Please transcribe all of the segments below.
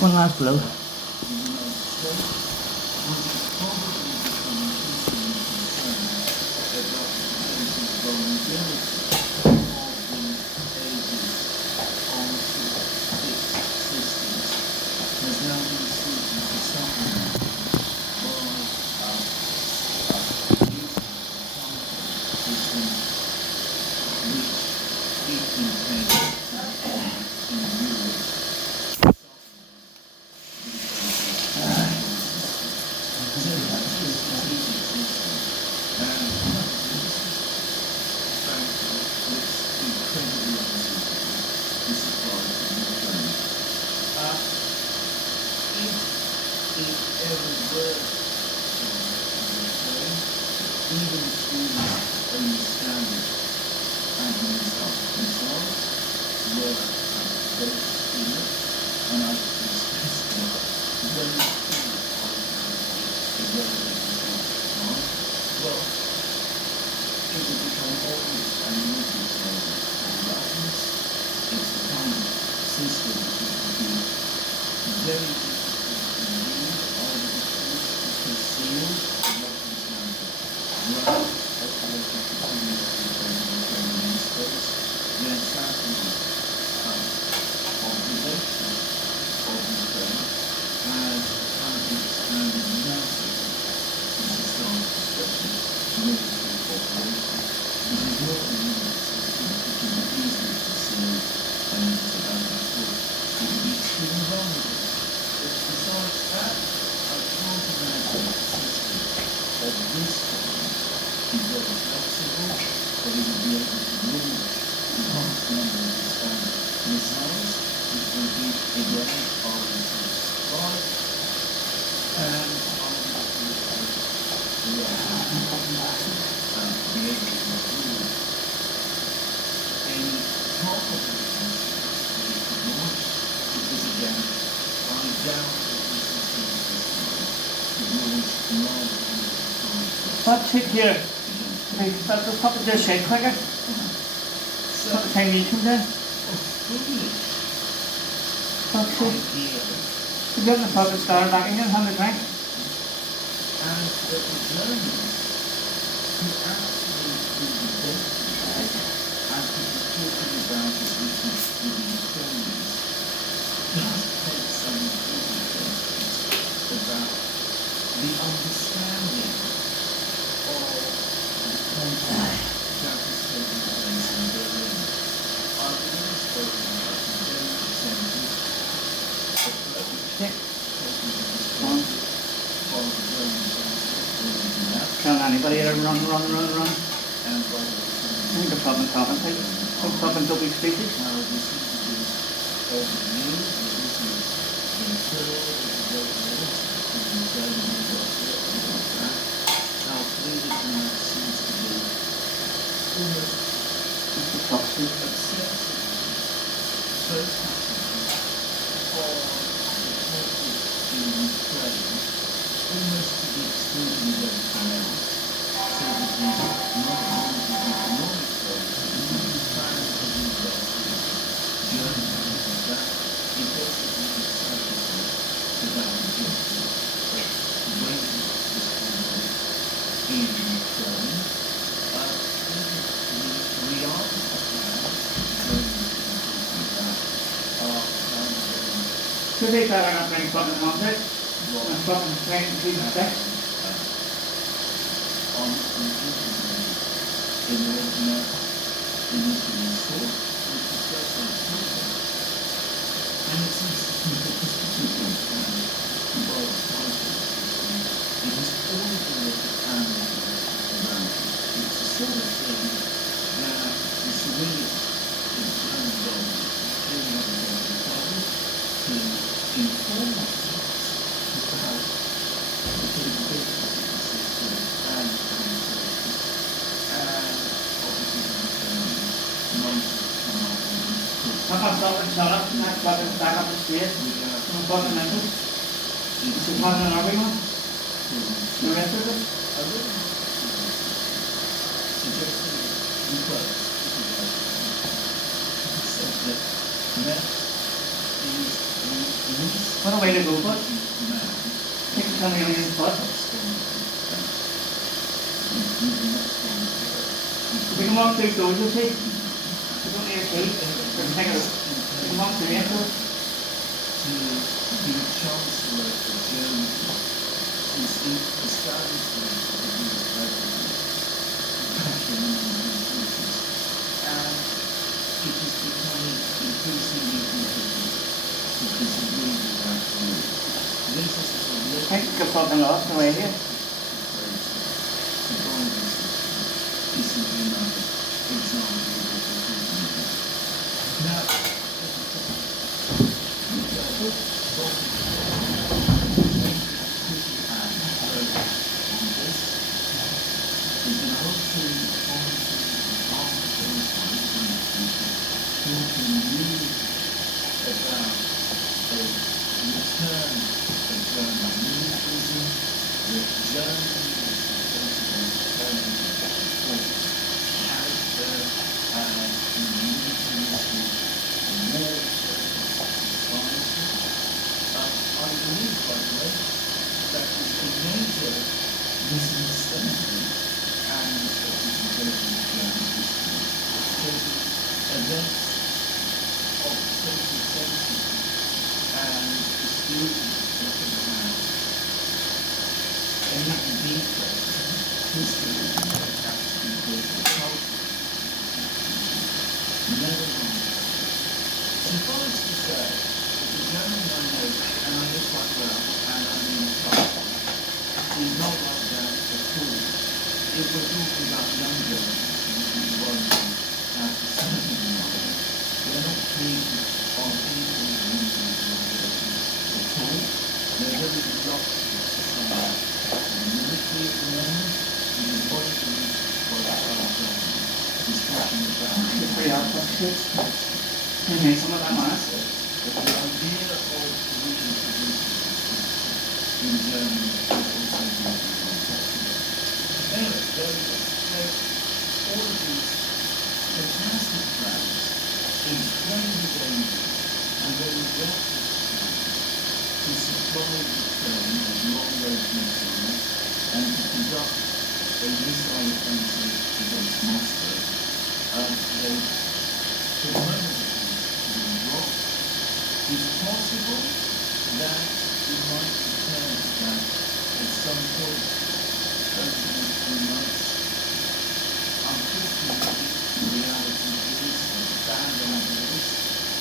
Just one last blow. That tip here, that just pop it there, shake clicker. Put the tiny tune there. That's it. You got the pocket star back again, 100 franc. Can anybody ever run? I think the problem take some problem double species. So they thought I'm not playing fucking on it. I'm fucking playing the sex. Shut up, not fucking back up the stairs. I'm fucking mental. Is it fucking an everyone? The rest of it? That is What a way to go for it. Take it on the alien's foot. You can walk through doors, you see. You don't need a key. You can take it. You can walk through into it. To be Chancellor of Germany is establishment of the new president back in the 1940s. And it is becoming increasingly difficult to disagree with that view. This is a I think you can fucking off the way here. to buy this system. This is another example of what we're talking about. Now, misunderstanding and misrepresentation of German history. Events of the 20th century and the students that can have any detailed history of African political culture. Never mind. Suffice to say that the German I know, and I know quite well, and I mean culture, is not like that at all. If we're talking about young Germans, which is one at a certain level, they're not keen on anything individualisation at all. They're very reluctant to sign up to the military at the moment, and they're monitoring what the current government is talking about. It's pretty hard to see. You need some of that mass. But the idea of regional producers in Germany is also being anyway, there we go. So, all of these fantastic plans, incredibly dangerous, and very reckless plans to supply Ukraine with long-range missiles and to conduct a missile offensive against Moscow. They permanently being dropped. It's possible that it might return to that at some point over the next few months. Unfortunately, the reality is the bad ideas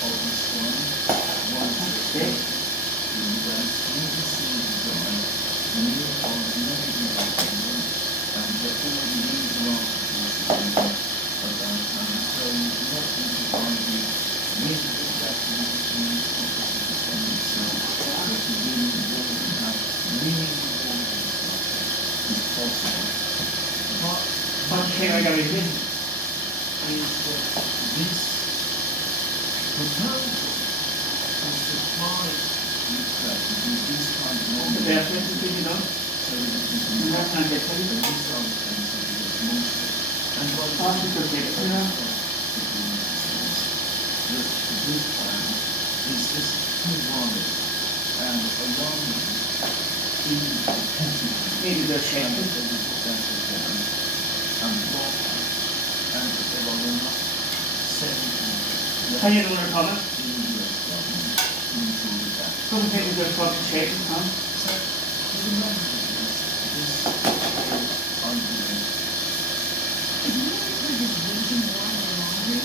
of this one Okay. the US never seem to die near or never independent, and there already is a lot of disagreement about so nothing to argue with that position of the defend itself, but to really avoid and have meaningful is possible. But What came I got it in? is that this proposal to supply Ukraine with this kind of The knowledge best way to do it on. so that it can And that's not get a ready. missile offensive against Moscow. And by the Oh, you could get it, you know. that this plan is just too wide and alarming in competitive Maybe they're and shaking. that they will put that down and block and that there are enough senators How you know they're coming? in the US government to ensure that. Some people they're fucking shaking, huh? So, the remember this argument. Is one kind of reason why they're angry?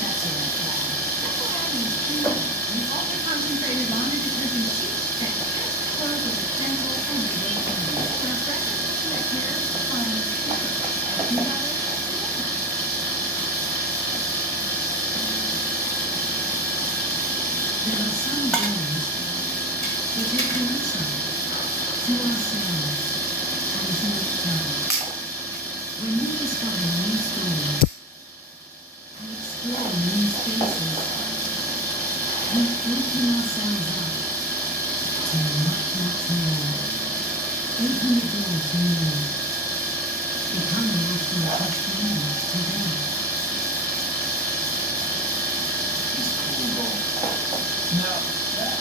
That's a red flag. That's what I was too. We only concentrated on it because you sheets that just close with a pencil and they can use. When a president that cares finally cares. As you got it, there are some things we take to listen to ourselves and to each other. When we discover new stories, we explore new spaces, we open ourselves up to much more. Open the door to more. Become an actual testimony today. Is called off. Now, that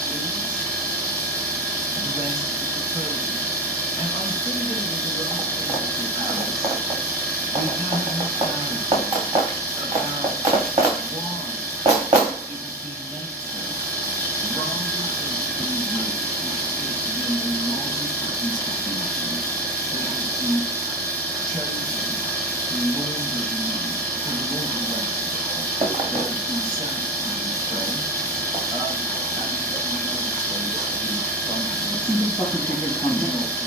fucking tickets coming.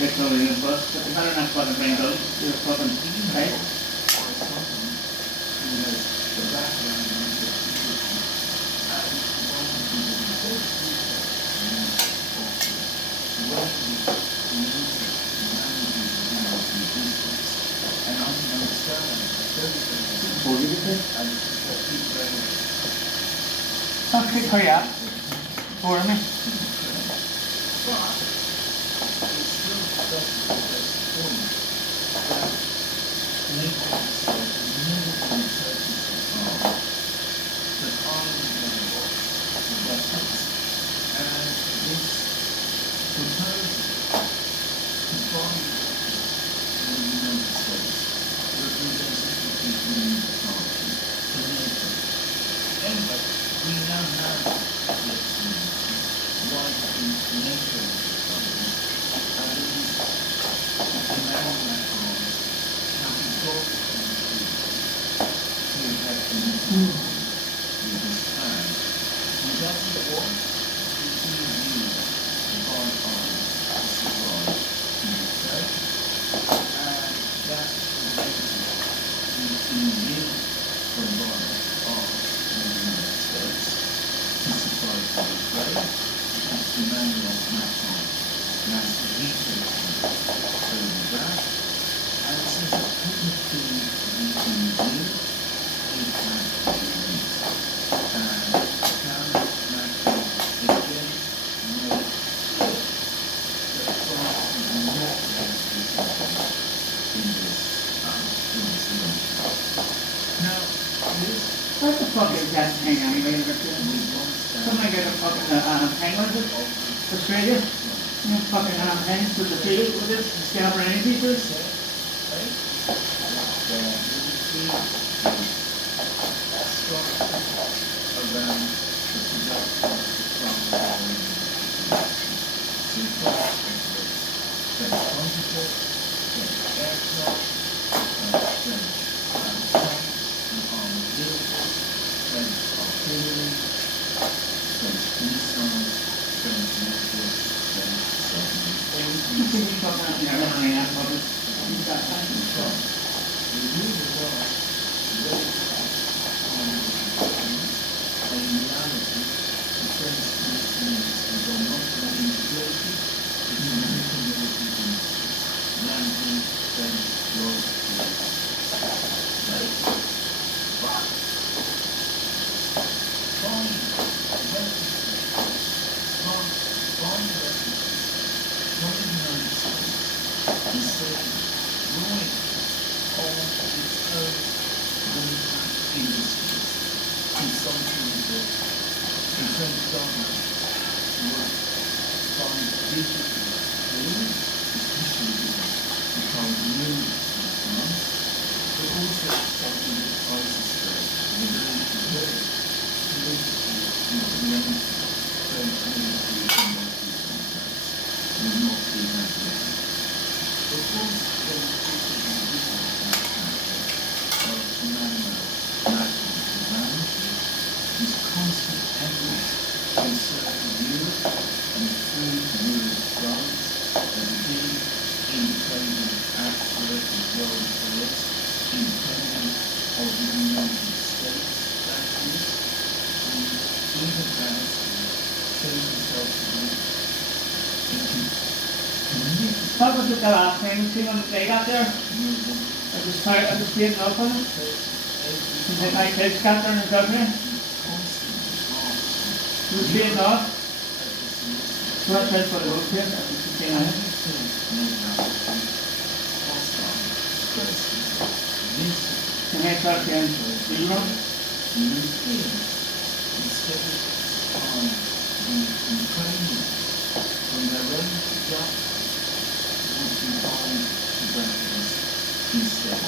Petrol in the bus, but the matter not fucking bring those, you're fucking, right? Okay, hurry up. For me. What the fuck is that thing anyway? Somebody got a fucking hang on it? Australia? You know, fucking hangs with the field with this, scabber any pieces? What was it the last time you seen on the plate out there? At the state and open? Is it my kids got there in the government? You see it off? So that's right for the book here, that's the thing on it. Can I talk to you? tuberculosis instead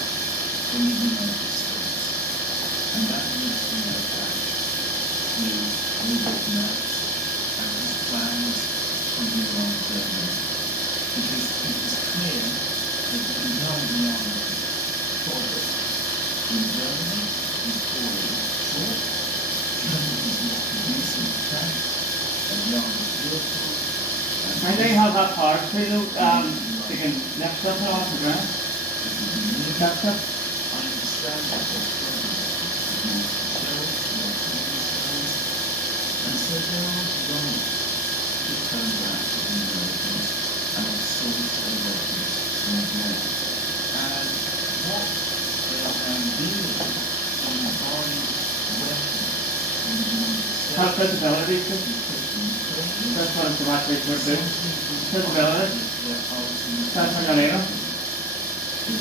in the United States. And that needs to know that with Merz and his plans for neuron Germany. Because it is clear that the young progress in Germany is falling short. Germany is not producing tanks and young vehicles. And they have that power too, they can lift stuff off the ground. That stuff. I understand that there's problems with cells, cells, and so there are ways to counteract the Americans and source Americans from there. And what they are doing in buying weapons in the United States Have visibility too. is taking Ukraine. That's what the watch they would do. Visibility. That's what I know. The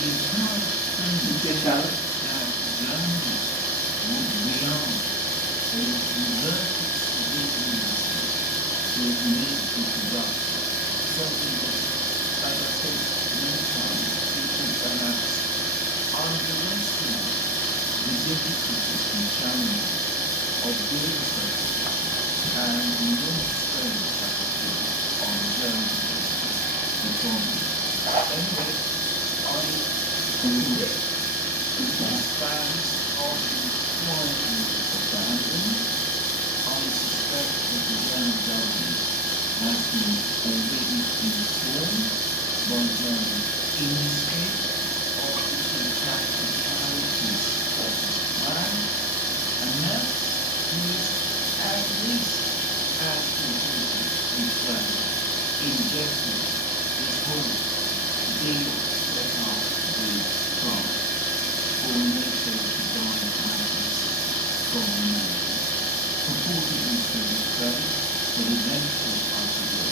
entire You get that. that Germany would rearm a converted civilian with military production, something that, as I said many times, people perhaps underestimate the difficulties and challenges of doing so, and the enormous strain that it puts on Germany economy. Anyway, I believe these plans are being quietly abandoned. I suspect that the German government has been already informed by German industry of the practicalities of this plan, and that is at least as important in plan injecting this whole deal set up with Trump for NATO to buy arms from America, purportedly for Ukraine, but eventually possibly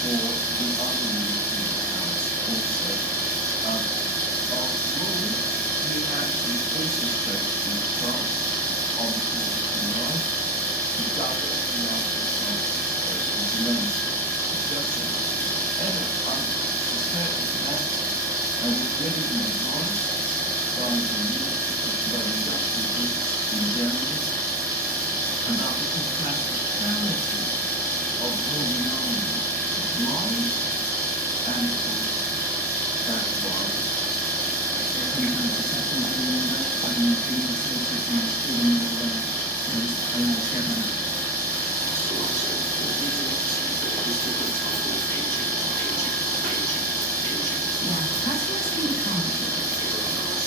for the other European powers also. After all, he actually also spoke with Trump on the 4th of July to directly after Trump spoke with Zelensky. Anyway, I suspect that has already been advised by the industrial groups in Germany about the practicality of holding on blind and that's why Yeah, that's what's in the comment.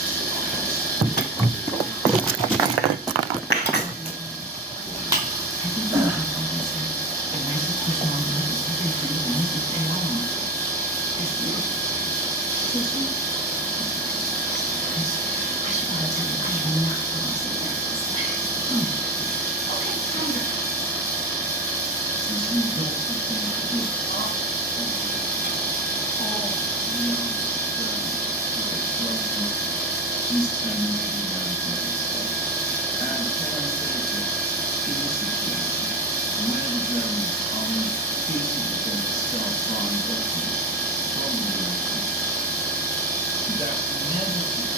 since we don't have to look up all the young is coming to the United States. And can I say that in a situation where the Germans are increasingly going to start buying weapons from the Americans, that inevitably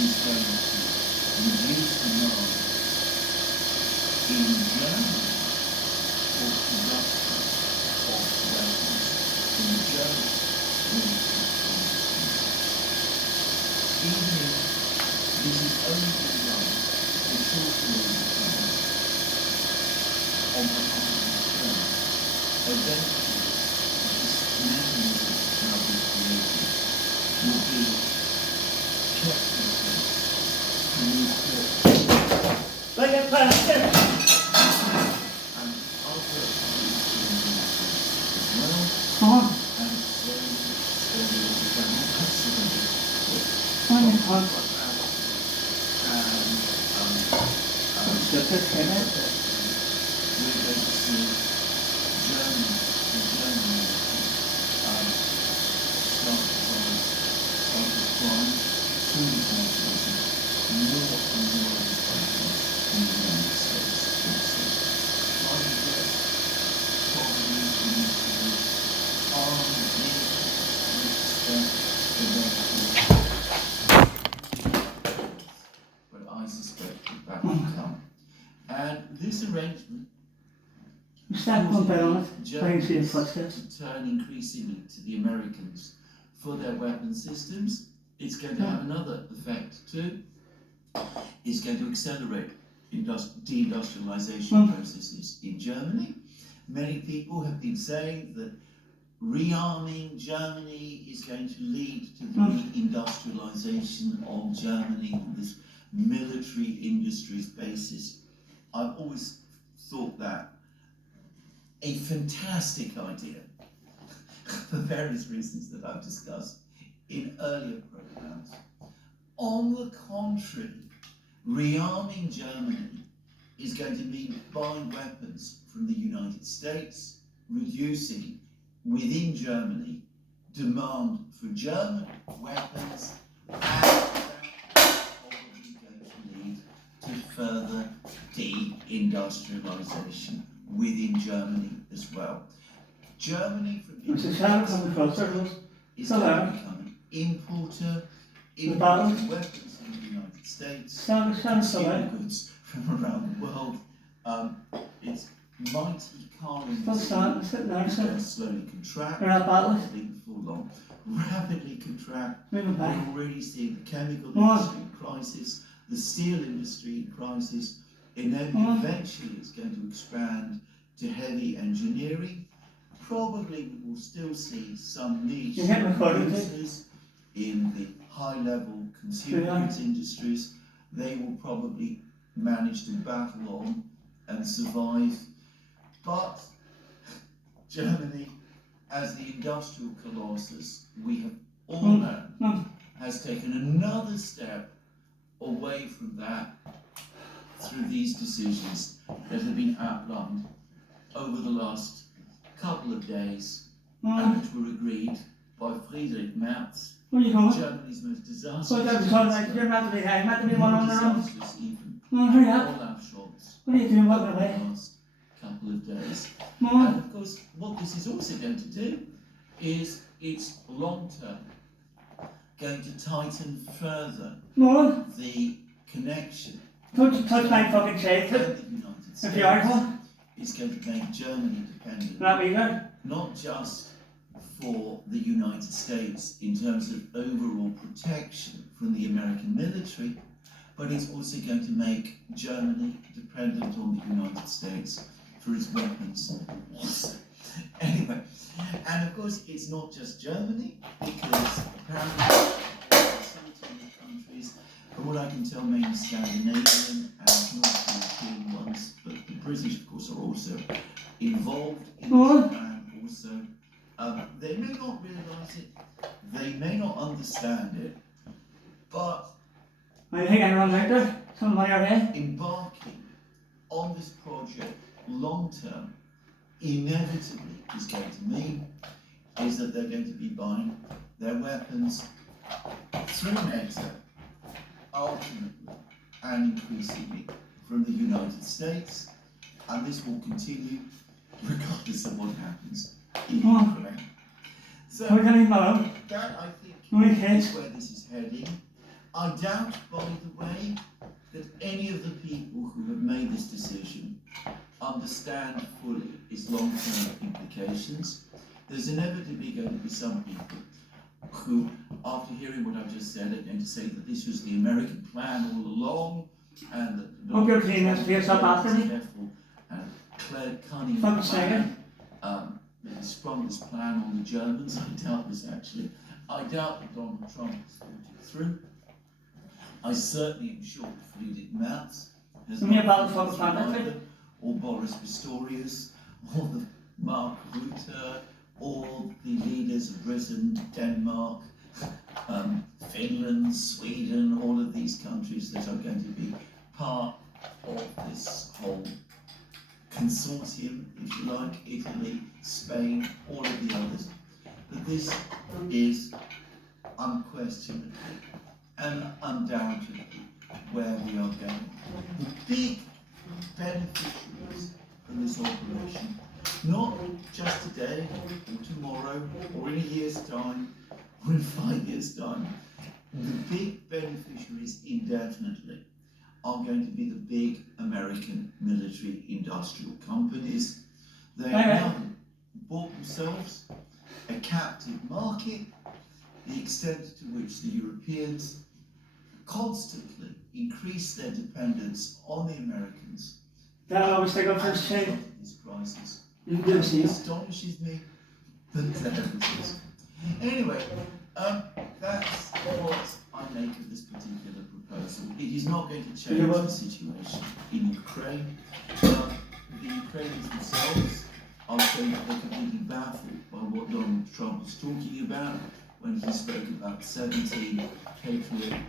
is going to reduce demand in Germany for production of weapons in the German military industries. Even if this is only being done for short period of time on behalf of Ukraine, eventually this mechanism now be created will be kept in place to move forward. Like a plastic. And other countries as well, Come on. and slowly will become unprecedented. Come on, come on. And Just a minute. we're going to see Germany start applying through this mechanism more and more of these weapons in the United States also. So I guess probably the ministers are You start going down it, trying to see the Germans footsteps. to turn increasingly to the Americans for their weapon systems. It's going to have another effect too. It's going to accelerate deindustrialization processes in Germany. Many people have been saying that rearming Germany is going to lead to the reindustrialization of Germany on this military industries basis. I've always thought that a fantastic idea for various reasons that I've discussed in earlier programs. On the contrary, rearming Germany is going to mean buying weapons from the United States, reducing within Germany demand for German weapons, and that's probably going to lead to further deindustrialization within Germany as well. Germany, from the It's a sound coming closer, is so going to loud. become an importer battle. of weapons from the United States, Sound so consumer loud. goods from around the world. Its mighty car Still industry starting, sitting there, is so going to slowly contract, they're out battles. rapidly before long, rapidly contract. Moving We're back. already seeing the chemical Come on. industry crisis, the steel industry crisis, and then Come on. eventually it's going to expand to heavy engineering. Probably we will still see some niche You're getting recorded, producers in the high-level consumer Yeah. goods industries. They will probably manage to battle on and survive. But Germany, as the industrial colossus we have all known, has taken another step away from that through these decisions that have been outlined over the last couple of days and which were agreed by Friedrich Merz, Where are you going? Germany's most disastrous, So that's all right, you're not to be high, not to be one on their own. disastrous even, Hurry up. Olaf Scholz, What are you doing, walking over away? the last couple of days. Come And on. of course, what this is also going to do is it's long-term going to tighten further Come on. the connection Touch my fucking and shade. the United If you are, States huh? is going to make Germany dependent Not me, good. not just for the United States in terms of overall protection from the American military, but it's also going to make Germany dependent on the United States for its weapons. Anyway, and of course it's not just Germany, because apparently some countries, from what I can tell, mainly Scandinavian and North European ones, but the British of course are also involved in this plan also. They may not realise it, they may not understand it, but I think I'm wrong like that. Some money out here. embarking on this project long term inevitably is going to mean is that they're going to be buying their weapons through NATO, ultimately and increasingly from the United States, and this will continue regardless of what happens in Ukraine. So How can I know? that, I think, Okay. is where this is heading. I doubt, by the way, that any of the people who have made this decision understand fully its long-term implications. There's inevitably going to be some people who, after hearing what I've just said, are going to say that this was the American plan all along, and that Hope you're cleaning this place up after me. careful and cunning Fucking plan second. that has sprung this plan on the Germans. I doubt this actually. I doubt that Donald Trump has thought it through. I certainly am sure that Friedrich Merz has Give me a not bottle thought full of it through fun, either, or Boris Pistorius, or the Mark Rutte, or the leaders of Britain, Denmark, Finland, Sweden, all of these countries that are going to be part of this whole consortium, if you like, Italy, Spain, all of the others. But this is unquestionably and undoubtedly where we are going. The big beneficiaries from this operation, not just today or tomorrow or in a year's time or in 5 years' time, the big beneficiaries indefinitely are going to be the big American military industrial companies, themselves a captive market, the extent to which the Europeans constantly increase their dependence on the Americans. That always take up As first a result chain. of this crisis, You can do the same. astonishes me, but there it is. Anyway, that's what I make of this particular proposal. It is not going to change the situation in Ukraine. The Ukrainians themselves are saying that they're completely baffled by what Donald Trump was talking about when he spoke about 17 Patriot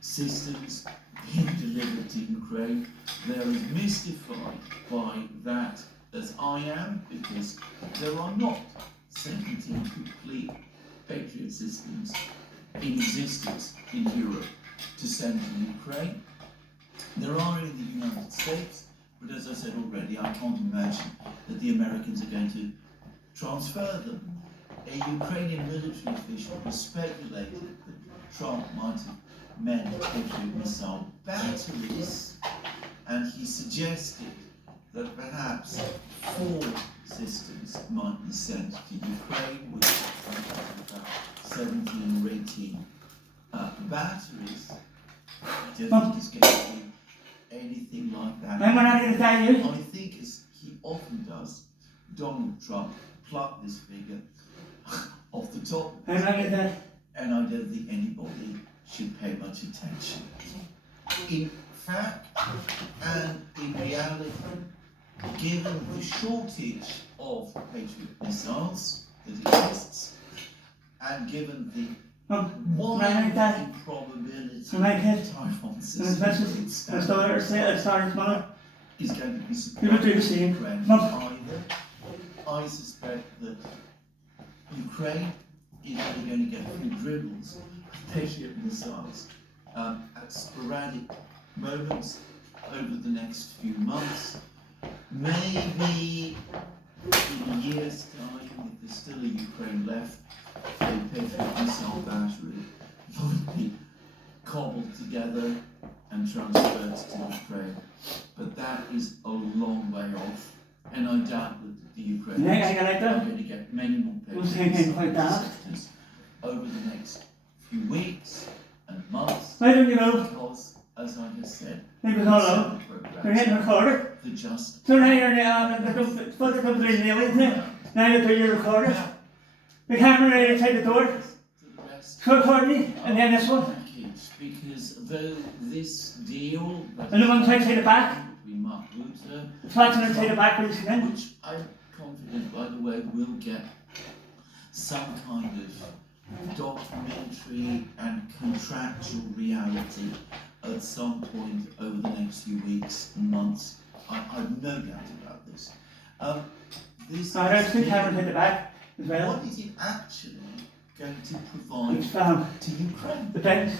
systems being delivered to Ukraine. They're as mystified by that as I am, because there are not 17 complete Patriot systems in existence in Europe to send to Ukraine. There are in the United States, but as I said already, I can't imagine that the Americans are going to transfer them. A Ukrainian military official has speculated that Trump might have meant Patriot missile batteries, and he suggested that perhaps 4 systems might be sent to Ukraine, which is about 17 or 18 batteries. I don't think it's going to be anything like that. I'm not going to tell you. I think, as he often does, Donald Trump plucked this figure off the top, I'm not going to tell you. and I don't think anybody should pay much attention. In fact, and in reality, given the shortage of Patriot missiles that exists, and given the wide improbability Taiwan's is going to be supported Ukraine either, I suspect that Ukraine is only going to get a few dribbles of Patriot missiles at sporadic moments over the next few months. Maybe in a year's time, if there's still a Ukraine left, a Patriot missile battery might be cobbled together and transferred to Ukraine. But that is a long way off, and I doubt that the Ukrainians are going to get many more Patriot missiles over the next few weeks and months. Why don't you know? Because, as I just said, It was all out. They're getting recorded. the just So now you're the photo comes in the evening. Now you're doing your recorder. The camera outside the door. to the rest So record me, and then this one. package, because though this deal And the one outside the back. between Mark Rutte, The flats on outside the back when he's in. which I'm confident, by the way, will get some kind of documentary and contractual reality at some point over the next few weeks and months. I've no doubt about this. This I don't think deal, camera outside the back as well. what is it actually going to provide It's to Ukraine? depends.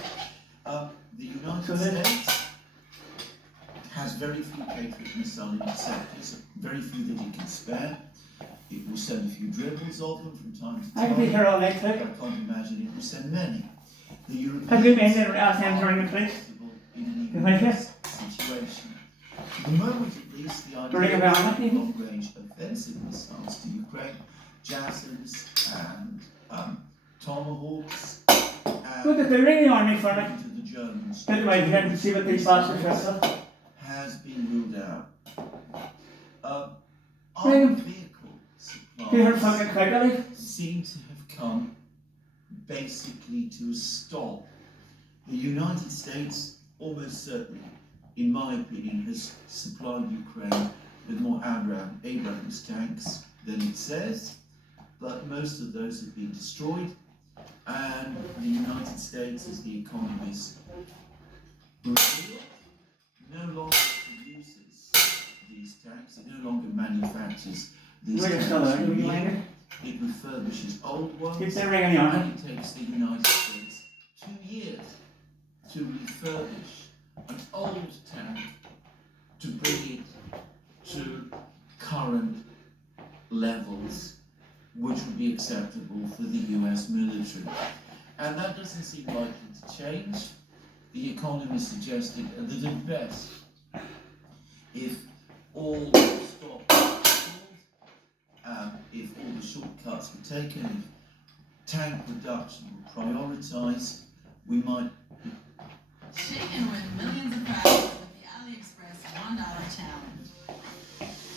The United So then- States has very few Patriot missile interceptors, very few that it can spare. It will send a few dribbles of them from time to I time. can be here all night I too. can't imagine it will send many. The Have you been Europeans there are last time during the police? comfortable in an You like even it? worse situation. At the moment, at least, the During idea a round, of maybe? long-range offensive missiles to Ukraine, JASSMs and Tomahawks, Look at the ring on me for me. to the Germans. Get right here and see what these bastards are. Has been ruled out. Ring 'em. Armed vehicle You heard supplies fucking quickly. seem to have come basically to a stop. The United States, almost certainly, in my opinion, has supplied Ukraine with more Abrams tanks than it says, but most of those have been destroyed, and the United States, as the Economist revealed, no longer produces these tanks, it no longer manufactures these We're tanks. still there. in You Europe. mind it? It refurbishes old ones, Keep the ring on the arm. and it takes the United States 2 years to refurbish an old tank to bring it to current levels which would be acceptable for the US military. And that doesn't seem likely to change. The Economist suggested that at best, if all stopped, if all the shortcuts were taken, if tank reduction were prioritised, we might. She can win millions of pounds with the AliExpress $1 challenge.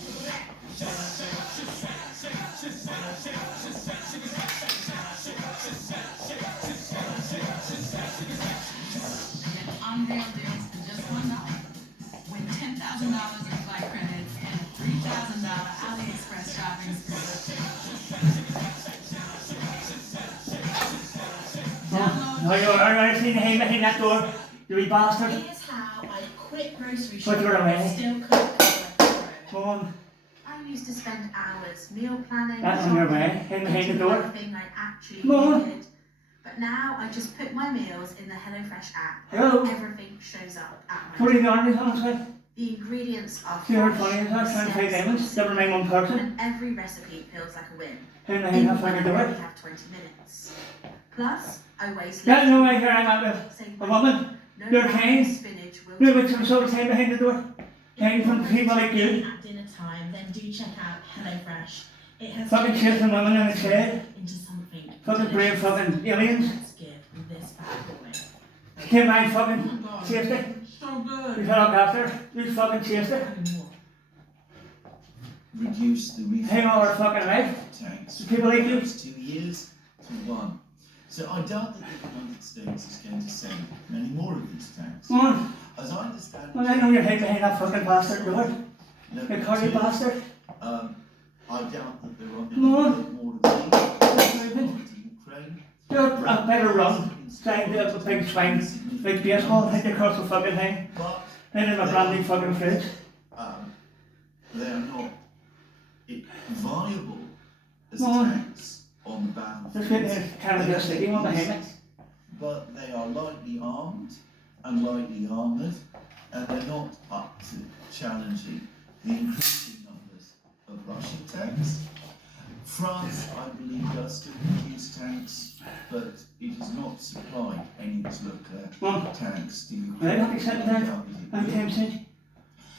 Get unreal deals for just $1. Win $10,000 in flight credits and $3,000 AliExpress shopping spree. No, you're alright, seen him in that door, you wee bastard. Here's how I quit grocery Put shopping your away. and still cook like Come on, I used to spend hours meal planning, that's on your way, him behind the door. everything I actually Come on. needed. But now I just put my meals in the HelloFresh app. Hello. Everything shows up at my What are you door. doing, honestly? The ingredients are See how fresh, funny is that? Trying to pay simple, diamonds, never mind one person. and every recipe feels like a win. Him behind Even that when fucking I door. only have 20 minutes. Plus, I waste Yeah, less. no way here I'm at with Save a money. woman. No You're brown kind. spinach will No, but some sort of time behind the door. Hang from people like you. At dinner time, then do check out HelloFresh. It has Fucking turned children, women in the shade. into something Fucking brave delicious. fucking aliens. Let's give this bad boy. Came by fucking God, chased it. so good. We fell up after. We fucking chased it. Reduce the Hang all our fucking life. tanks People like you. from 2 years to 1. So I doubt that the United States is going to send many more of these tanks. Come on. As I understand Well, I know you're hiding behind that fucking bastard door. level You call you 2, bastard. I doubt that there are going Come on. to be more of these to Ukraine. You're a better run. Trying to have a big swing. Big baseball, hit you across the fucking thing. But Then in a brand new fucking fridge. they are not viable as Come on. tanks on the battlefield. Just getting this Canada City one behind me. But they are lightly armed and lightly armoured, and they're not up to challenging the increasing numbers of Russian tanks. France, I believe, does still produce tanks, but it has not supplied any Leclerc tanks to Ukraine. Right, happy sitting there. I doubt that I'm it will. tempted.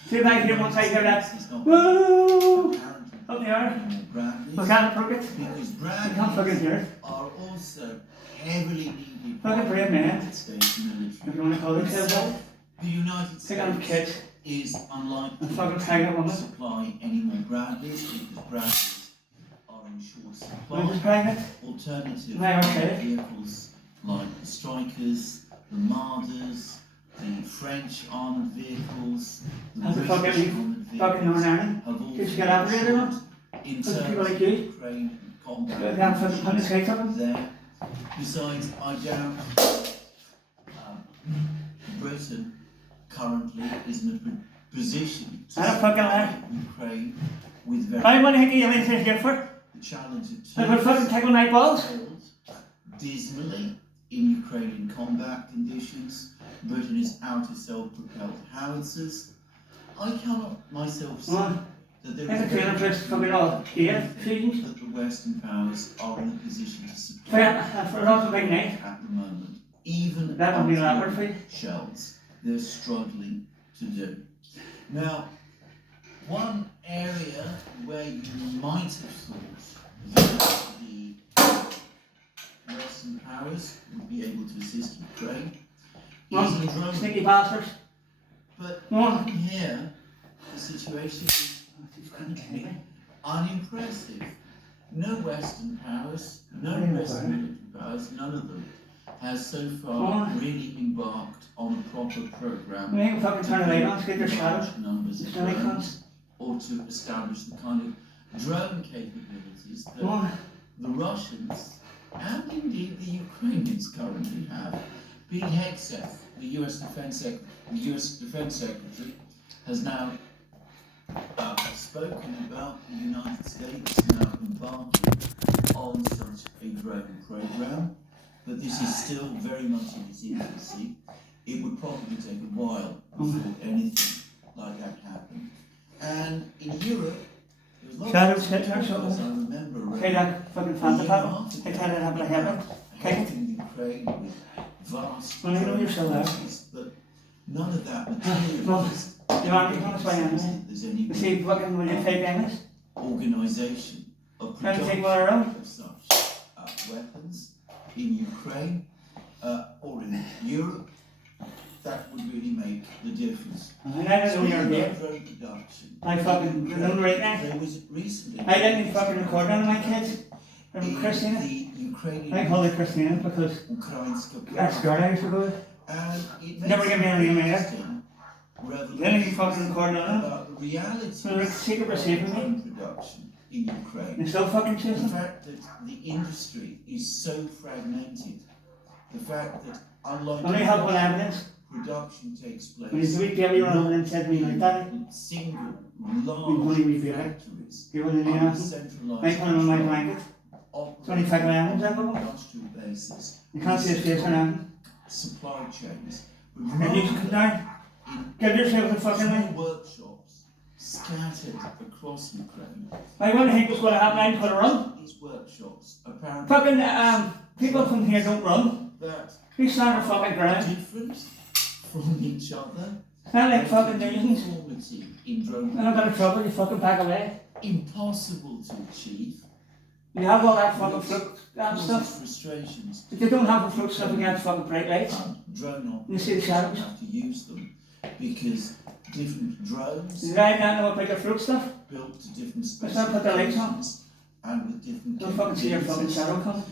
See if I hear once I hear that. It's not Woo! apparently Up the air. any more Bradleys, We can't approve it. because We can't fucking Bradleys hear it. are also heavily needed by Fucking the brave man. United States If military. you want to call it so. The United Take on States kids. is unlikely And fucking pregnant to woman. supply any more Bradleys because Bradleys are in short I'm just supply. pregnant. Alternative Right, okay. vehicles like the Strikers, the Marders, the French armoured vehicles, the How's the British fucking armoured fucking Northern vehicles Ireland? have all Did you get operated on? in For the terms people of like you? Ukraine and combat. Go down for the fucking skates of them. There. Besides, I doubt Britain currently is in a position to I don't fucking supply Ukraine with very I want to hit the aliens in here for. the challenge of I will fucking tackle night balls. failed dismally in Ukrainian combat conditions. Britain is out of self-propelled howitzers. I cannot myself say Well, that there I is can feel it just fucking all here. See? that the Western powers are in a position to supply For a big night. at the moment. Even That would be an artillery awkward for you. shells, they're struggling to do. Now, one area where you might have thought that the Western powers would be able to assist Ukraine is in drone. Sneaky bastards. But One. here, the situation is frankly unimpressive. No Western powers, no Western military powers, none of them has so far really embarked on a proper program We ain't fucking turn the light on, get their shadows. large numbers of Just only drones, comes. or to establish the kind of drone capabilities that One. the Russians and indeed the Ukrainians currently have. Pete Hegseth, the US Defense Secretary, has now spoken about the United States now embarking on such a drone program, but this is still very much in its infancy. It would probably take a while before anything like that happened. And in Europe, there was lots Shadows of hit her, so- as I remember, Okay, that fucking Fanta paddle. I can't have a habit. Okay. helping Ukraine with vast Well, you know you're still there. resources, but none of that Mum, materialized. you want to explain That anything? there's any You see fucking when you take damage? organisation of Trying to take production one around. of such weapons in Ukraine or in Europe, that would really make the difference. And I don't know you're Speaking here. of drone production, I fucking remember right now. there was recently I didn't even fucking record on my kids. From in Christina. the Ukrainian I call it Christina because Ukrainska that's Pravda, girl I used to go with. and it Never makes give me a name either. interesting Then you fucking record on it. about the reality So like secret of receipt from me. drone production in Ukraine. You still fucking The chasing? fact that the industry is so fragmented, the fact that unlike Only have one evidence. production takes place When you do it, Gabby run over and said me like that. in single only large reveal it. factories You wouldn't on know a nothing. centralized I put him on my blanket. operating only fucking evidence, on that an one. industrial basis. You can't see his face or nothing. Supply chains. And you come down. Give yourself a fucking small way. workshops scattered across Ukraine. I wouldn't think what's going to happen. I'm going to run. These workshops apparently Fucking people from here don't run. that We stand our fucking ground. different from each other. It's not like fucking nuisance. Conformity in drone I'm not going to trouble you fucking back away. impossible to achieve. You have all that fucking fruit Causes stuff. frustrations. If you don't have the fruit stuff against fucking bright lights, Drone you see the operators shadows. have to use them because different drones You guys don't know about the fruit stuff. built to different Let's not put the lights on. specifications and with different Don't fucking see your fucking capabilities. shadow coming.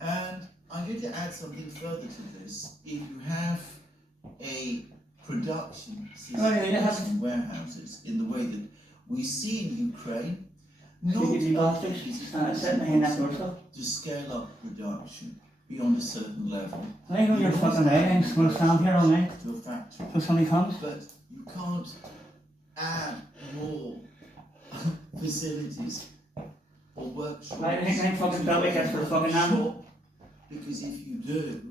And I'm going to add something further to this. If you have a production system Oh, yeah, you have- in warehouses in the way that we see in Ukraine, not You only bastards. is it Sitting behind that door possible stuff. to scale up production beyond a certain level I know you're fucking right. I'm just going to stand here all night to a factory, till somebody comes. but you can't add more facilities or workshops. I think I'm fucking built like this for a fucking animal. shop, because if you do,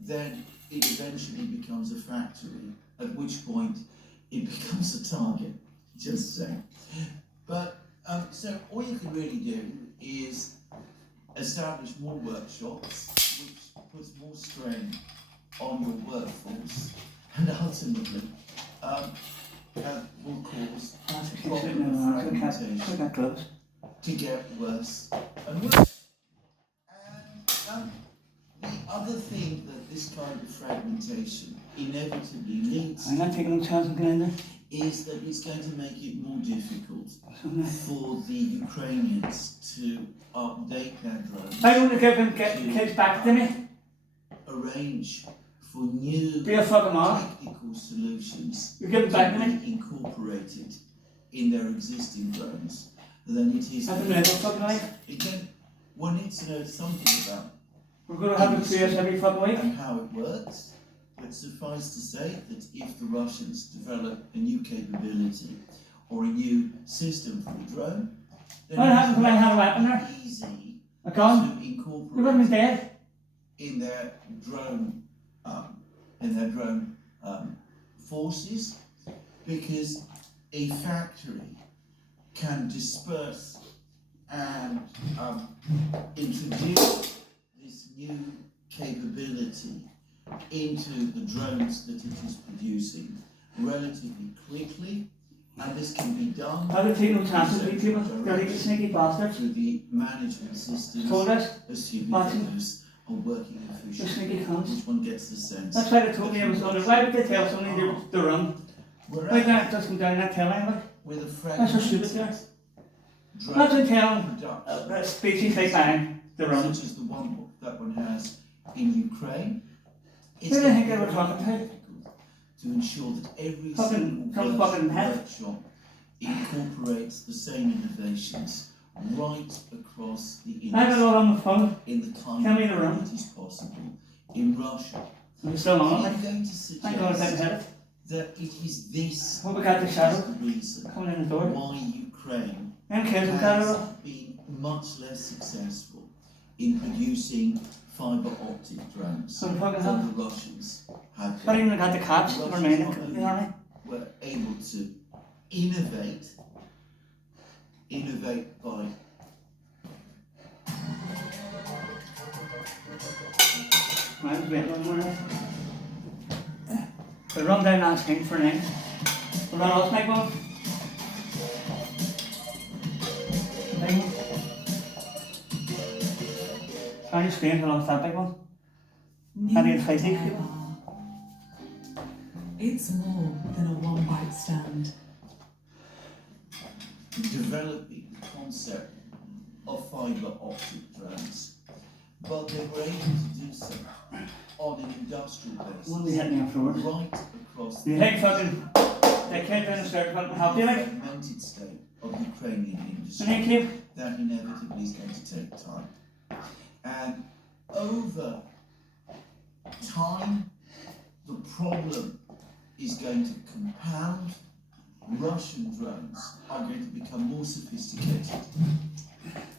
then it eventually becomes a factory, at which point it becomes a target, just saying. But, so all you can really do is establish more workshops, which puts more strain on your workforce, and ultimately will cause That's the keep problem sitting of there. Look fragmentation at gloves. to get worse and worse. And the other thing that this kind of fragmentation inevitably leads I'm not taking no chance of getting in there. is that it's going to make it more difficult So, no. for the Ukrainians to update their drones, I want to give them get the kids back to me. arrange for new Be a fucking mom. technical solutions You give them back to me. be incorporated in their existing drones than it is. That's a middle fucking life. Again, one needs to know something about We're going to have it to us every fucking week. and how it works, but suffice to say that if the Russians develop a new capability or a new system for a drone, then What happens when I it's have a weapon there? easy A gun? to You wouldn't incorporate be dead. in their drone forces, because a factory can disperse and introduce this new capability into the drones that it is producing relatively quickly, and this can be done I would take no chances with people. Dirty sneaky bastards. through the management systems, Told us. assuming Watching. that those are working The efficiently, sneaky cunts. which one gets the sense. That's why they told me I was on it. Why would they tell somebody to run? Why Whereas can't just come down and not tell anybody? with a That's so stupid, fragmented yeah. Imagine telling production, a species like mine to run. such as the one that one has in Ukraine, it's Who do you think going they to were be talking to? difficult to ensure that every Fucking- single some fucking head. workshop incorporates the same innovations right across the I don't know on the phone. in the kind Tell me of the way run. it is possible in Russia. I'm still on I'm it. going to Thank God I didn't suggest hit it. that it is this What we got the that is shadow the reason coming in the door. why Ukraine Them kids have got it has all. been much less successful in producing fibre optic drones Oh, fucking than hell. the Russians have Not been. even got the cops. The Never mind. Russians You know what I mean? were able to innovate by Right, wait one more. We run down last thing for now. We run off my one. Thing. your screen, I lost that big one. I need 50 Nuclear people. bar. It's more than a one-bite stand. Developing the concept of fibre optic drones, but they were able to do so on an industrial One we basis hit me afterwards. right across Do you think fucking they can't down the stairs and help you like? fragmented state of Ukrainian industry Thank you. that inevitably is going to take time. And over time, the problem is going to compound. Russian drones are going to become more sophisticated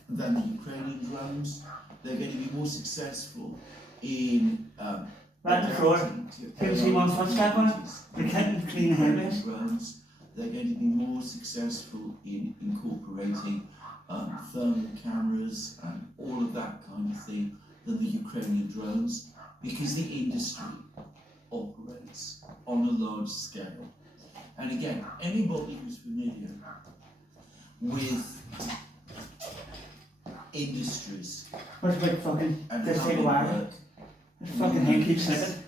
than the Ukrainian drones. They're going to be more successful in Right in the floor. Can you see one footstep on it? They can't clean handles. drones. They're going to be more successful in incorporating thermal cameras and all of that kind of thing than the Ukrainian drones, because the industry operates on a large scale. And again, anybody who's familiar with industries Where's the big fucking, and just how take they a wire. work. This fucking thing keeps slipping.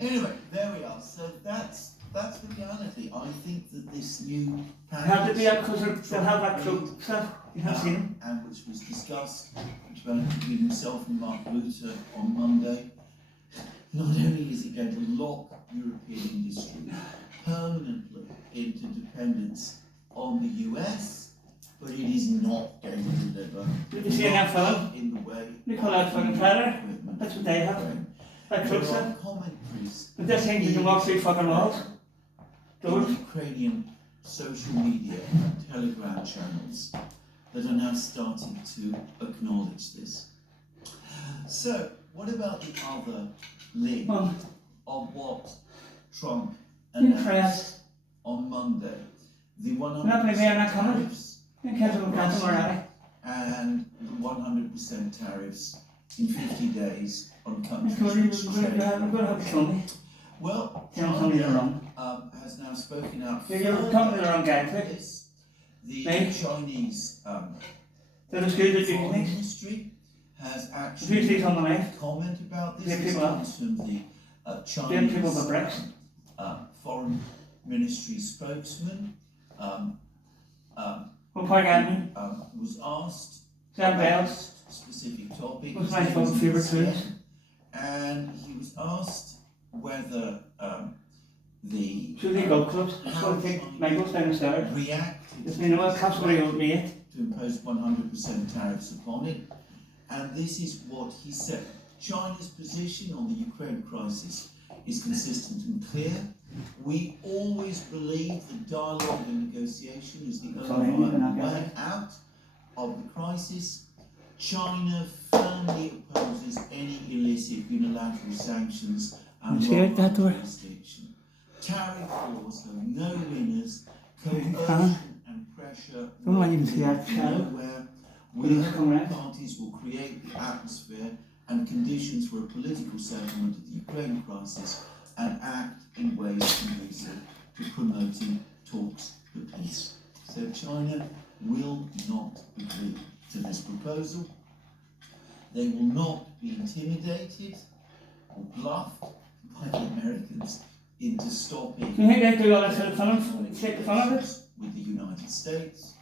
Anyway, there we are. So that's the reality. I think that this new Have to be up because they'll have that cloak stuff. You haven't seen them. and which was discussed between himself and Mark Rutte on Monday, not only is it going to lock European industry permanently into dependence on the US, but it is not going to deliver. Did you see that fella? In the way. They call that fucking Predator. equipment That's what they have. Ukraine. That cloak There are stuff. commentaries But this thing you can walk through fucking walls. in Doors. Ukrainian social media and Telegram channels that are now starting to acknowledge this. So, what about the other link Well, of what Trump in announced France, on Monday? The not gonna be 100% not coming. tariffs you can't have them already. and the 100% tariffs in 50 days on I countries told you which we're going to have to kill me. Well, Tell somebody they're wrong. has now spoken out You're talking to the wrong guy, for too. this. The Me? Chinese So the school that you foreign can ministry has If you see actually on the left, comment about this. Yeah, This people comes from the them people Chinese with bricks. foreign ministry spokesman. Well, Park Avenue, Was asked Sam about Bells, specific topic. was His my name was favourite Lucien, foods. and he was asked whether the So they go clubs, so I think Michael's down the stairs. reacted Just you know what, cops what he owed me it. to impose 100% tariffs upon it. And this is what he said. China's position on the Ukraine crisis is consistent and clear. We always believe that dialogue and negotiation is the Sorry, only you're not way getting it. out of the crisis. China firmly opposes any illicit unilateral sanctions and You see it, that door? jurisdiction. Tariff wars have no winners. Huh? Coercion and pressure Don't want you to will see that lead shadow. nowhere. Will you We come round? parties will create the atmosphere and conditions for a political settlement of the Ukraine crisis and act in ways conducive to promoting talks for peace. So China will not agree to this proposal. They will not be intimidated or bluffed by the Americans into stopping Do you think they do all this for the fun of, take the fun of it? with the United States.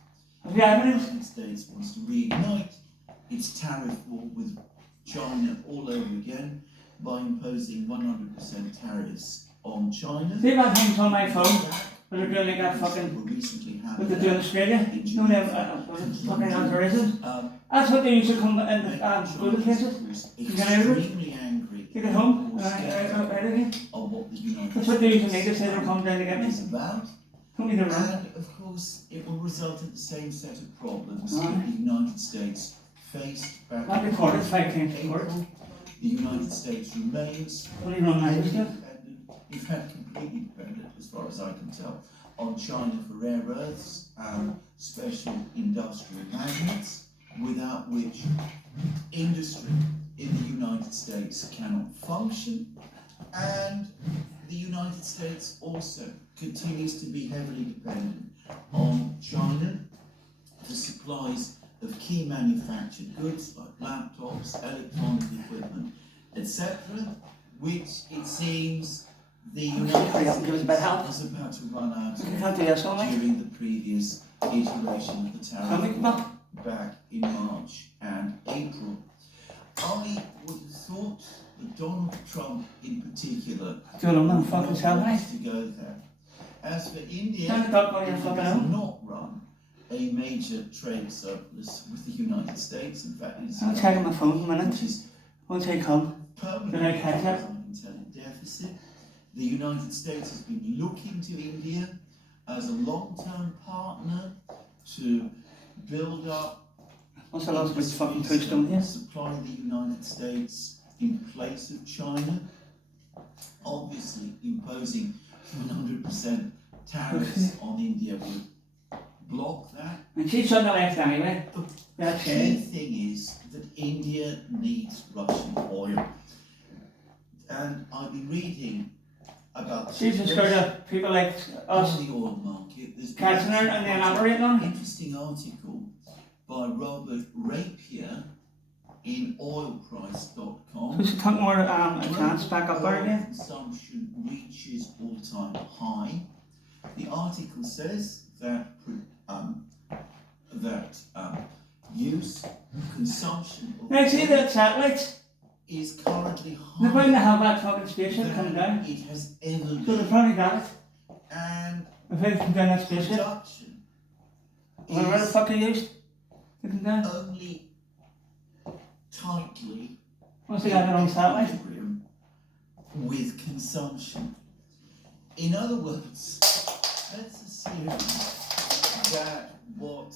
Have you evidence? The United States wants to reignite its tariff war with China all over again by imposing 100% tariffs on China. See that things on my phone, when they're doing like that fucking, Were recently what they do in Australia? No, they have, fucking answerism. That's what they used to come and go to places. You get out of it? extremely angry You get home, or scared out again. of what the United That's what they used to States make, they say they'll come down to get me. is about. Don't need to run. And of course, it will result in the same set of problems Aye. that the United States faced back That in report is 5 times report. April. The United States remains What do you run my completely stuff? dependent, in fact completely dependent, as far as I can tell, on China for rare earths and special industrial magnets, without which industry in the United States cannot function, and the United States also continues to be heavily dependent on China for supplies of key manufactured goods like laptops, electronic equipment, etc., which it seems the United Hurry up and give us a bit of help. States was about to run out You can't do this all night. during the previous iteration of the Can we tariff come up? back in March and April. I would have thought that Donald Trump in particular Do you know, man, would fucking not tell me. want to go there. As for India, Can't talk about your India fucking does own. not run a major trade surplus with the United States. In fact, it is I'll check my phone in a minute. which is Once I come. permanently Did I catch that? in deficit. The United States has been looking to India as a long-term partner to build up What's the last bit fucking twist on here? supply the United States in place of China, obviously imposing 100% tariffs on India would block that. And she's on the left anyway. The That's key it. thing is that India needs Russian oil. And I've been reading about the She's just got of people like us on the oil market. There's been catching her and then elaborating on an it. interesting article by Robert Rapier in oilprice.com. We should talk more a chance back up there Oil again. consumption reaches all-time high. The article says that consumption of Now see oil that satellites? is currently They're going to higher have that fucking spaceship coming than down. it has ever So they've been. probably got it. And If they come down that spaceship. production Where the is fuck are you used? They come down. only tightly Once they got their own satellite. equilibrium with consumption. In other words, let's assume that what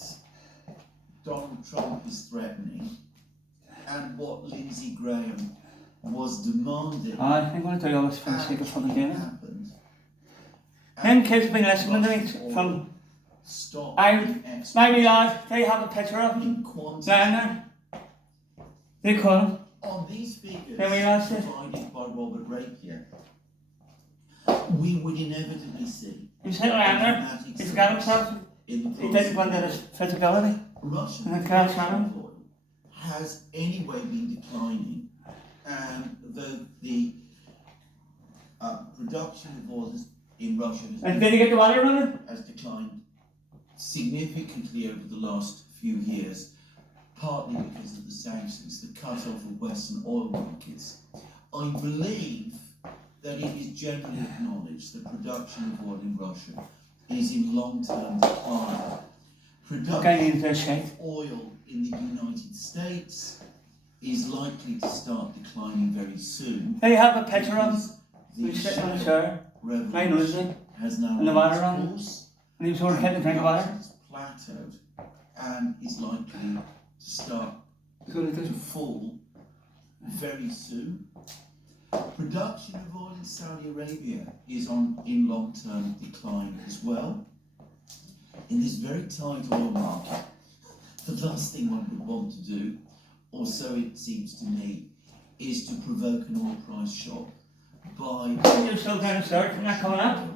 Donald Trump is threatening and what Lindsey Graham was demanding I'm going to do all this for the sake of fucking actually doing it. happened. Them kids have been listening to me from. Maybe lad, they have a picture of them in quantity. down there. They call him. On these figures Then we asked it. provided by Robert Rapier, we would inevitably see He was sitting around there. He forgot himself. in the He didn't want his physical. Russian And the crash production on him. of oil has anyway been declining, and the production of oil in Russia And did he get the water running? has declined significantly over the last few years, partly because of the sanctions, the cut-off of Western oil markets. I believe that it is generally acknowledged that production of oil in Russia is in long-term decline. Production Okay, into this shit. of oil in the United States is likely to start declining very soon. They have a picture of him. because He was the sitting on the shale chair. I know, isn't revolution has now And the run water its on. course, And he was sort of hitting a drink of water. production has plateaued and is likely to start So they to do. fall very soon. Production of oil in Saudi Arabia is in long-term decline as well. In this very tight oil market, the last thing one would want to do, or so it seems to me, is to provoke an oil price shock by You're still down the stairs, you're not coming up.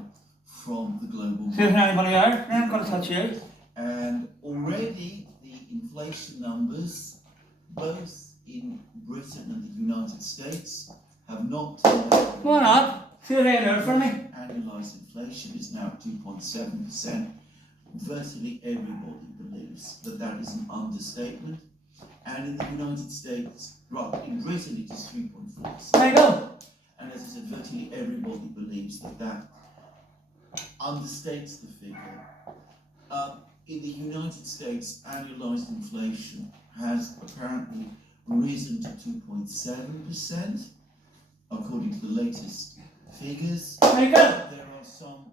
from the global See if market. there's anybody there. They're not going to touch you. And already the inflation numbers, both in Britain and the United States, have not turned out. Come on up. See what they can do for me. Annualized inflation is now 2.7%. Virtually everybody believes that that is an understatement. And in the United States, right, in Britain it is 3.4%. There you go. And as I said, virtually everybody believes that that understates the figure. In the United States, annualized inflation has apparently risen to 2.7%, according to the latest figures. There you go. There are some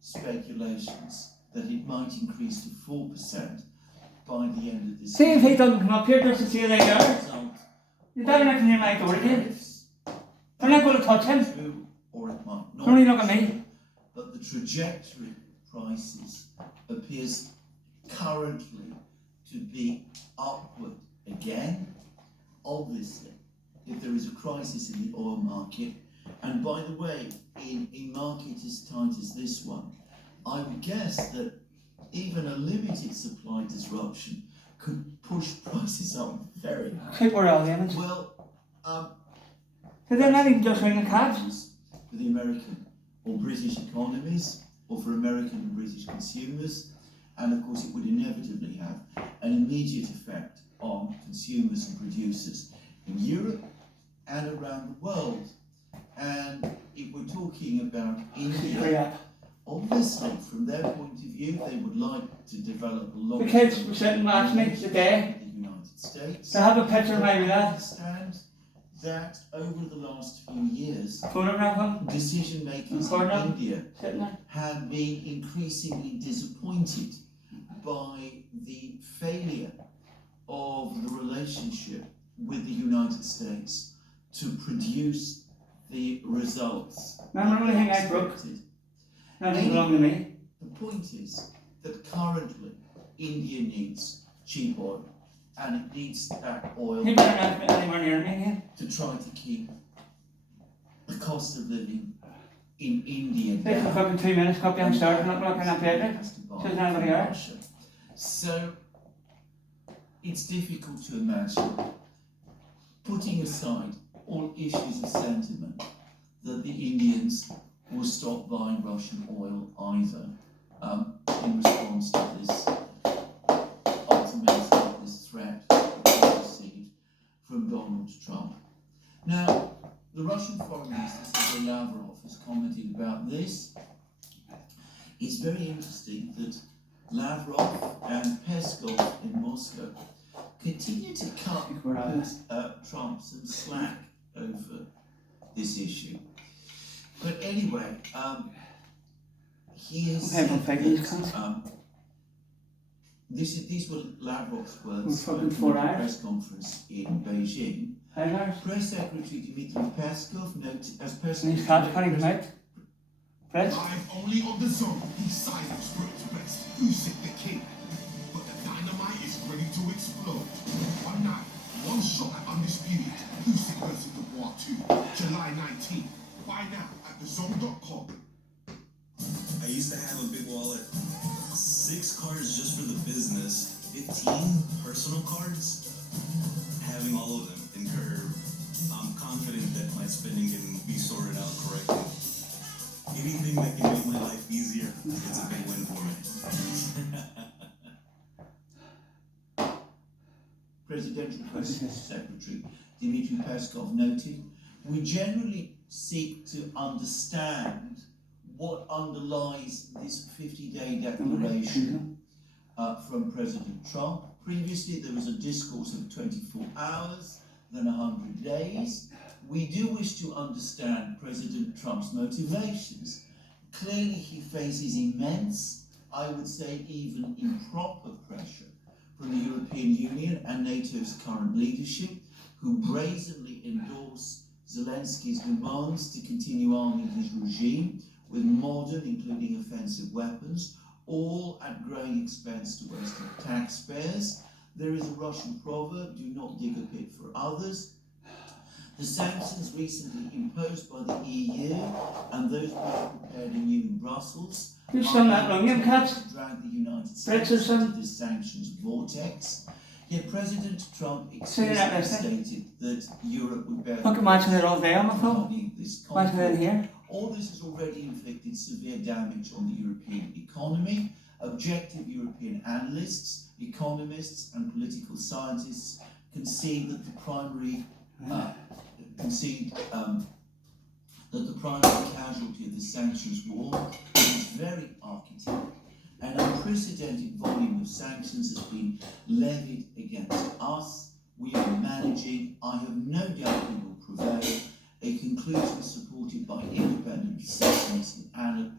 speculations that it might increase to 4% by the end of this See if he year. doesn't come up here just to see who they are. Result You don't reckon near my door again. tariffs They're not going to touch him. true, or it might not. Only look at me. But the trajectory of prices appears currently to be upward again. Obviously, if there is a crisis in the oil market, and by the way, in a market as tight as this one, I would guess that even a limited supply disruption could push prices up very high. Keep our aliens. Well, So they're not even just ringing cabs. for the American or British economies, or for American and British consumers, and of course it would inevitably have an immediate effect on consumers and producers in Europe and around the world. And if we're talking about India, obviously from their point of view, they would like to develop a lot. The kids were sitting last night today. The United States. They have a picture of my I dad. understand that over the last few years, Photograph him. decision makers in Corner. India Sitting there. have been increasingly disappointed by the failure of the relationship with the United States to produce the results Remember when I hang out broke? expected. Nothing belong to me. The point is that currently India needs cheap oil, and it needs that oil He better not be anywhere near me again. to try to keep the cost of living in India Takes me down. fucking 2 minutes, come downstairs and not looking at paper. Has to buy Says nobody from else. Russia. So it's difficult to imagine, putting aside all issues of sentiment, that the Indians will stop buying Russian oil either, in response to this ultimatum, this threat that they received from Donald Trump. Now, the Russian Foreign Minister Sergei Lavrov has commented about this. It's very interesting that Lavrov and Peskov in Moscow continue to cut Trump some slack over this issue. But anyway, he has Okay, said well, thank you, that, these were Lavrov's words We're fucking at 4 a hours. press conference in Beijing. Hey, Lars. Press Secretary Dmitry Peskov noted, as press These cabs can't even out. Fred? Live only on the zone. These silence works best. Usyk the king. But the dynamite is ready to explode. One night, one shot at Undisputed. Usyk versus the War 2. July 19th. Buy now at thezone.com. I used to have a big wallet. 6 cards just for the business. 15 personal cards. Having all of them in Curve, I'm confident that my spending can be sorted out correctly. Anything that can make my life easier, it's a big win for me. Presidential Press Secretary Dmitry Peskov noted, we generally seek to understand what underlies this 50-day declaration from President Trump. Previously, there was a discourse of 24 hours, then 100 days. We do wish to understand President Trump's motivations. Clearly, he faces immense, I would say even improper pressure from the European Union and NATO's current leadership, who brazenly endorse Zelensky's demands to continue arming his regime with modern, including offensive weapons, all at growing expense to Western taxpayers. There is a Russian proverb, do not dig a pit for others. The sanctions recently imposed by the EU and those being prepared anew in Brussels You've done that wrong, you can't. drag the United Brexit, States son. into this sanctions vortex. Yet President Trump Say that, explicitly stated that Europe would bear Fucking watching it all day on my phone. accompanying this Watching it in conflict. here. All this has already inflicted severe damage on the European economy. Objective European analysts, economists, and political scientists concede that the primary casualty of the sanctions war is very archetypical. An unprecedented volume of sanctions has been levied against us. We are managing. I have no doubt we will prevail. A conclusion supported by independent assessments and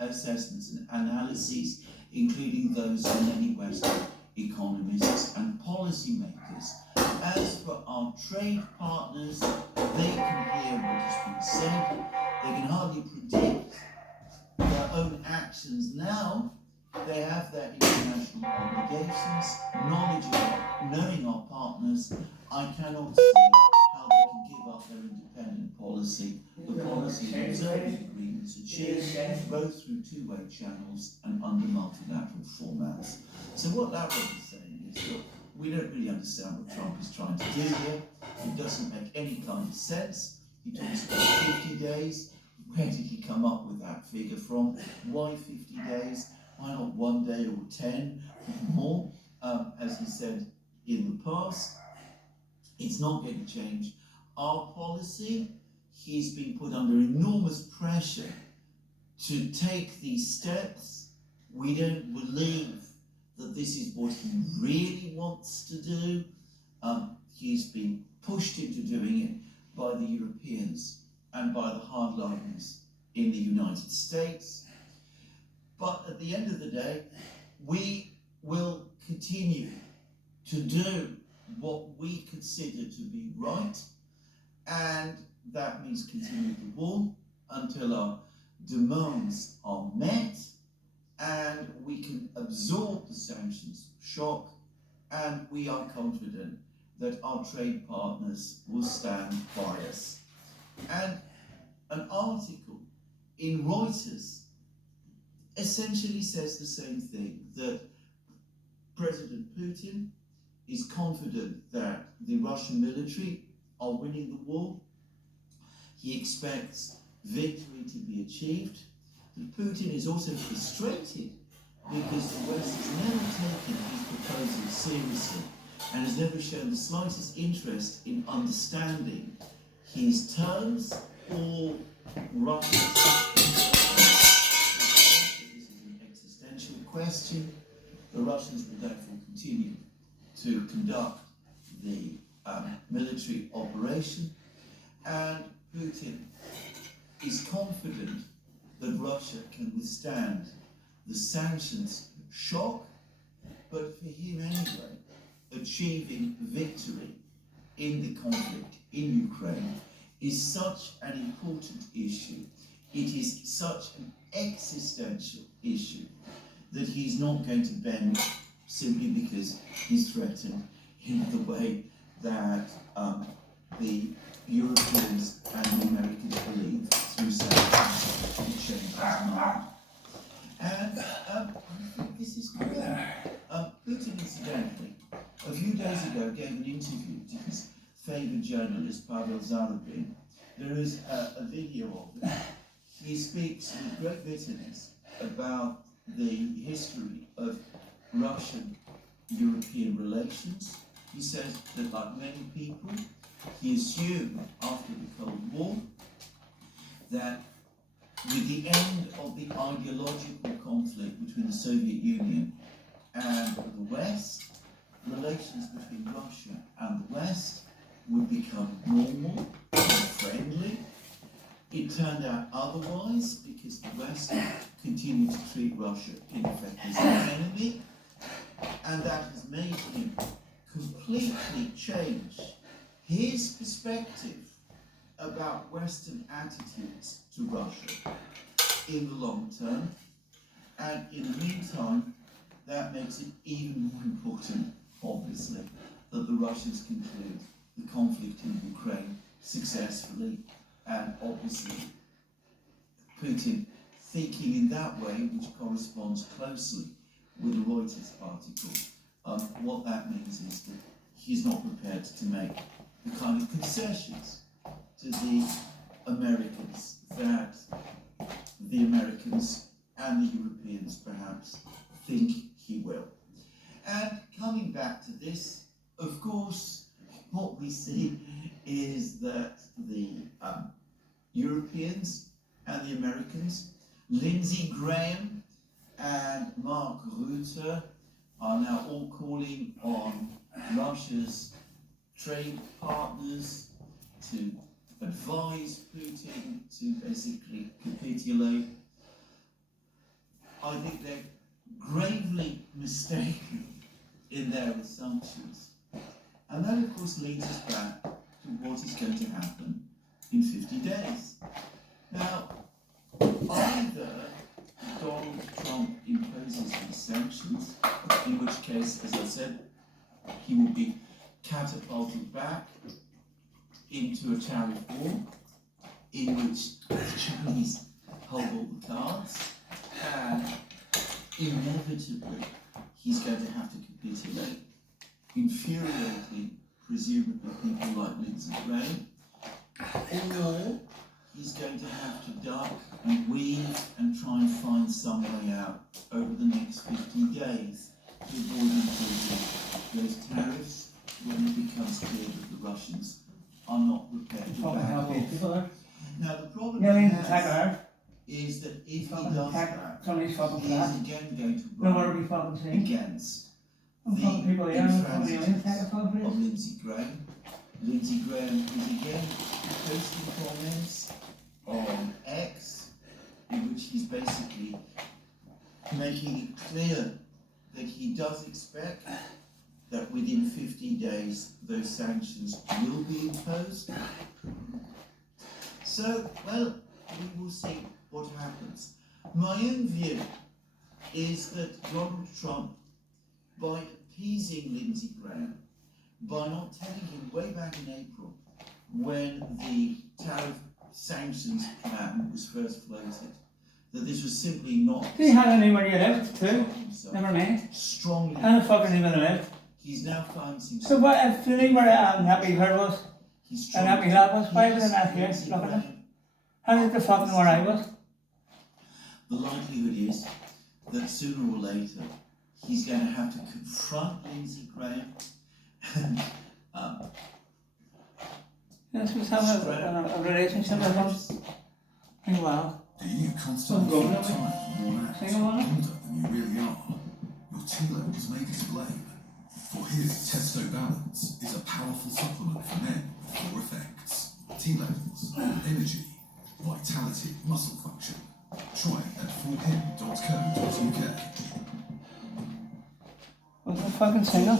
analyses, including those of many Western economists and policymakers. As for our trade partners, they can hear what has been said. They can hardly predict their own actions now. They have their international obligations, knowing our partners. I cannot see how they can give up their independent policy, the policy of observing agreements achieved both through two-way channels and under multilateral formats. So what Lavrov is saying is, look, we don't really understand what Trump is trying to do here. It doesn't make any kind of sense. He talks about 50 days. Where did he come up with that figure from? Why 50 days? Why not 1 day or 10 or more? As he said in the past, it's not going to change our policy. He's been put under enormous pressure to take these steps. We don't believe that this is what he really wants to do. He's been pushed into doing it by the Europeans and by the hardliners in the United States. But at the end of the day, we will continue to do what we consider to be right, and that means continue the war until our demands are met and we can absorb the sanctions shock, and we are confident that our trade partners will stand by us. And an article in Reuters essentially says the same thing, that President Putin is confident that the Russian military are winning the war. He expects victory to be achieved. But Putin is also frustrated because the West has never taken his proposals seriously and has never shown the slightest interest in understanding his terms or Russia's. This is an existential question. The Russians will therefore continue to conduct the military operation, and Putin is confident that Russia can withstand the sanctions shock, but for him anyway, achieving victory in the conflict in Ukraine is such an important issue, it is such an existential issue, that he's not going to bend simply because he's threatened in the way that the Europeans and the Americans believe through sanctions to change his mind. And I think this is correct. Putin, incidentally, a few days ago gave an interview to his favoured journalist, Pavel Zarubin. There is a video of it. He speaks with great bitterness about the history of Russian-European relations. He says that, like many people, he assumed after the Cold War that with the end of the ideological conflict between the Soviet Union and the West, relations between Russia and the West would become normal and friendly. It turned out otherwise, because the West continued to treat Russia in effect as an enemy, and that has made him completely change his perspective about Western attitudes to Russia in the long term. And in the meantime, that makes it even more important, obviously, that the Russians conclude the conflict in Ukraine successfully, and obviously Putin thinking in that way, which corresponds closely with the Reuters article. What that means is that he's not prepared to make the kind of concessions to the Americans that the Americans and the Europeans perhaps think he will. And coming back to this, of course, what we see is that the Europeans and the Americans, Lindsey Graham and Mark Rutte, are now all calling on Russia's trade partners to advise Putin to basically capitulate. I think they're gravely mistaken in their assumptions. And that, of course, leads us back to what is going to happen in 50 days. Now, either Donald Trump imposes these sanctions, in which case, as I said, he will be catapulted back into a tariff war, in which the Chinese hold all the cards, and inevitably he's going to have to capitulate. infuriating, presumably people like Lindsey Graham, or he's going to have to duck and weave and try and find some way out over the next 50 days to avoid imposing those tariffs when it becomes clear that the Russians are not prepared to Fucking back hell, off. people there. Now the problem Yeah, he we need to attack has her. is that if he Fucking does attack that, some of these fucking he flats. is again going to No where run we fucking see. against I'm fucking people here, I'm fucking alien attack a fucking of place. Lindsey Graham. Lindsey Graham is again posting comments on X in which he's basically making it clear that he does expect that within 50 days those sanctions will be imposed. So, well, we will see what happens. My own view is that Donald Trump, by appeasing Lindsey Graham, by not telling him way back in April when the tariff sanctions plan was first floated, that this was simply not Do you have anywhere you lived too? himself Never mind. strongly. How the fuck even lived? He's now found himself. So what if the name where Happy Bird was? He's And Happy Lad was? Why was it not here? Lindsey Look at him. Graham. How did the fuck know where I was? The likelihood is that sooner or later he's going to have to confront Lindsey Graham and This was having a relationship with him. Oh wow. Do you constantly Go feel on, tired, worn out, Sing along. older than you really are? Your Tilo was maybe to blame. For his Testo Balance is a powerful supplement for men with 4 effects. T-levels, energy, vitality, muscle function. Try it at forhim.co.uk. Was it fucking single?